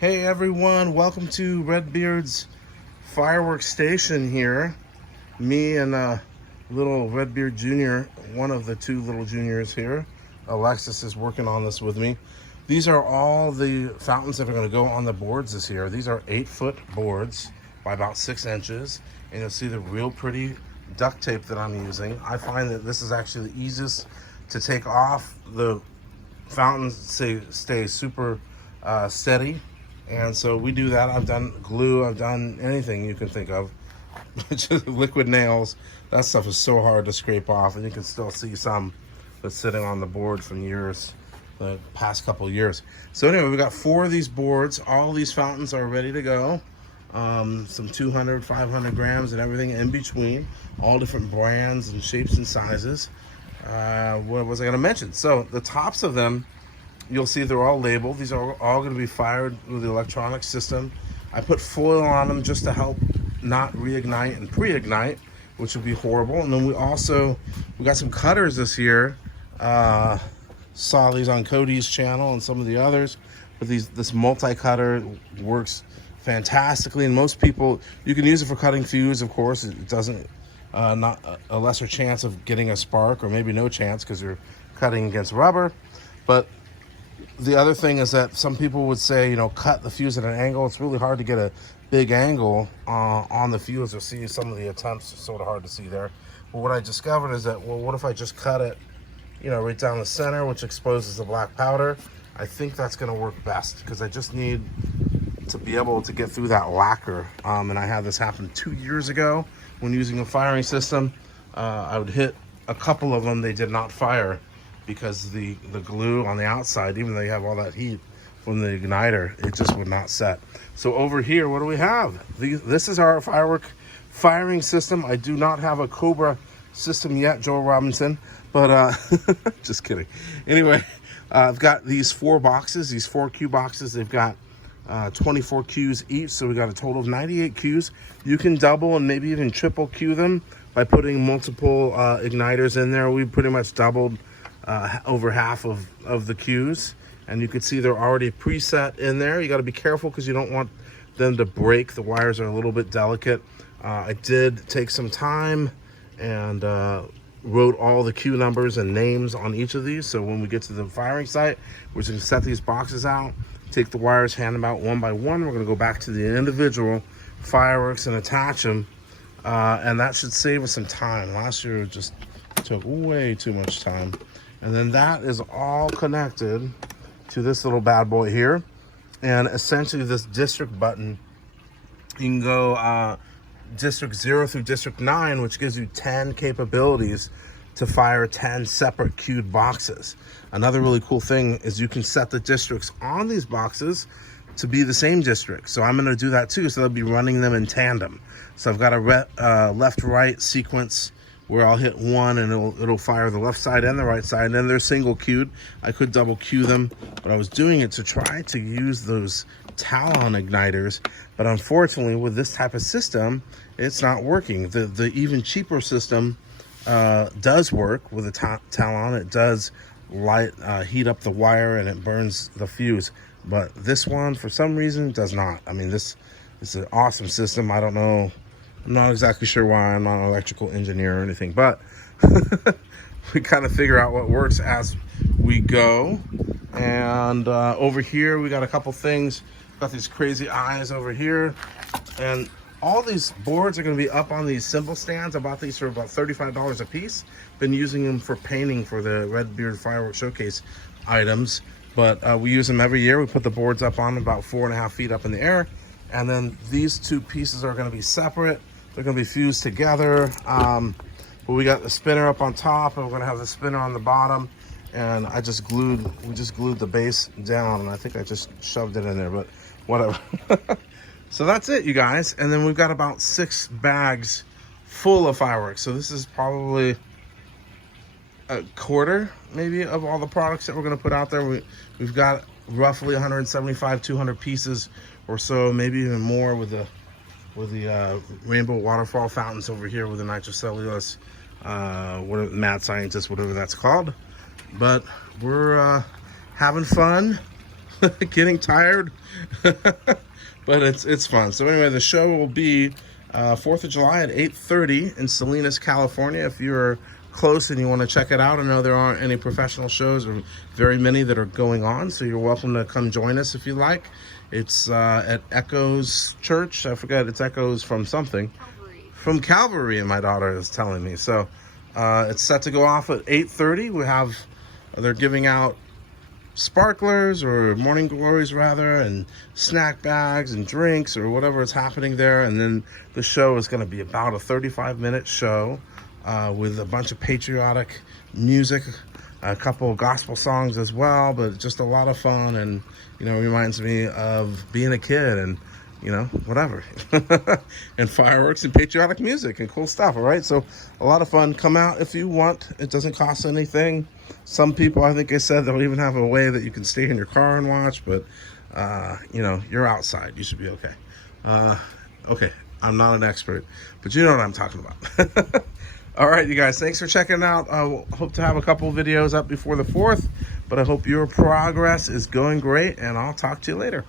Hey everyone, welcome to Redbeard's fireworks station here. Me and little Redbeard Jr., one of the two little juniors here. Alexis is working on this with me. These are all the fountains that are going to go on the boards this year. These are 8-foot boards by about 6 inches. And you'll see the real pretty duct tape that I'm using. I find that this is actually the easiest to take off. The fountains stay super steady. And so we do that. I've done glue, I've done anything you can think of. Just liquid nails. That stuff is so hard to scrape off, and you can still see some that's sitting on the board from years, the past couple of years. So anyway, we got 4 of these boards. All of these fountains are ready to go. Some 200, 500 grams and everything in between. All different brands and shapes and sizes. What was I going to mention? So the tops of them, you'll see they're all labeled. These are all going to be fired with the electronic system. I put foil on them just to help not reignite and pre-ignite, which would be horrible. And then we got some cutters this year. Saw these on Cody's channel and some of the others. But this multi-cutter works fantastically. And most people, you can use it for cutting fuse, of course. It doesn't, not a lesser chance of getting a spark, or maybe no chance because you're cutting against rubber. But the other thing is that some people would say, cut the fuse at an angle. It's really hard to get a big angle on the fuse. You'll see some of the attempts are sort of hard to see there. But what I discovered is that, well, what if I just cut it, right down the center, which exposes the black powder? I think that's going to work best because I just need to be able to get through that lacquer. And I had this happen 2 years ago when using a firing system. I would hit a couple of them. They did not fire because the glue on the outside, even though you have all that heat from the igniter, it just would not set. So over here, what do we have? This is our firework firing system. I do not have a Cobra system yet, Joel Robinson, but just kidding. Anyway, I've got these 4 boxes, these 4 Q boxes. They've got 24 Qs each, so we got a total of 98 Qs. You can double and maybe even triple Q them by putting multiple igniters in there. We pretty much doubled over half of the Qs, and you can see they're already preset in there. You got to be careful because you don't want them to break. The wires are a little bit delicate. I did take some time and wrote all the Q numbers and names on each of these, so when we get to the firing site, we're just going to set these boxes out, take the wires, hand them out one by one. We're going to go back to the individual fireworks and attach them, and that should save us some time. Last year it just took way too much time. And then that is all connected to this little bad boy here. And essentially this district button, you can go district 0 through district 9, which gives you 10 capabilities to fire 10 separate queued boxes. Another really cool thing is you can set the districts on these boxes to be the same district. So I'm going to do that too. So they'll be running them in tandem. So I've got a left-right sequence where I'll hit one and it'll fire the left side and the right side, and then they're single queued. I could double queue them, but I was doing it to try to use those Talon igniters, but unfortunately with this type of system, it's not working. The even cheaper system does work with a Talon. It does heat up the wire and it burns the fuse, but this one for some reason does not. I mean, this is an awesome system. I don't know, I'm not exactly sure why. I'm not an electrical engineer or anything, but we kind of figure out what works as we go. And over here, we got a couple things. Got these crazy eyes over here. And all these boards are going to be up on these cymbal stands. I bought these for about $35 a piece. Been using them for painting for the Redbeard Fireworks Showcase items. But we use them every year. We put the boards up on about 4.5 feet up in the air. And then these 2 pieces are going to be separate. They're going to be fused together. But we got the spinner up on top, and we're going to have the spinner on the bottom. And we just glued the base down, and I think I just shoved it in there, but whatever. So that's it, you guys. And then we've got about 6 bags full of fireworks. So this is probably a quarter, maybe, of all the products that we're going to put out there. We've got roughly 175, 200 pieces or so, maybe even more with the rainbow waterfall fountains over here with the nitrocellulose, mad scientist, whatever that's called. But we're having fun getting tired, but it's fun. So anyway, the show will be 4th of July at 8:30 in Salinas, California. If you're close and you want to check it out, I know there aren't any professional shows or very many that are going on, so you're welcome to come join us if you like. It's at Echoes Church. I forget, it's Echoes from something. Calvary. From Calvary, and my daughter is telling me. So it's set to go off at 8:30. They're giving out sparklers, or morning glories rather, and snack bags and drinks or whatever is happening there. And then the show is going to be about a 35-minute show with a bunch of patriotic music, a couple of gospel songs as well, but just a lot of fun. And reminds me of being a kid and whatever and fireworks and patriotic music and cool stuff. All right, so a lot of fun. Come out if you want. It doesn't cost anything. Some people, I think I said, they'll even have a way that you can stay in your car and watch, but you're outside, you should be okay. Okay, I'm not an expert, but you know what I'm talking about. All right, you guys, thanks for checking it out. I hope to have a couple videos up before the 4th, but I hope your progress is going great, and I'll talk to you later.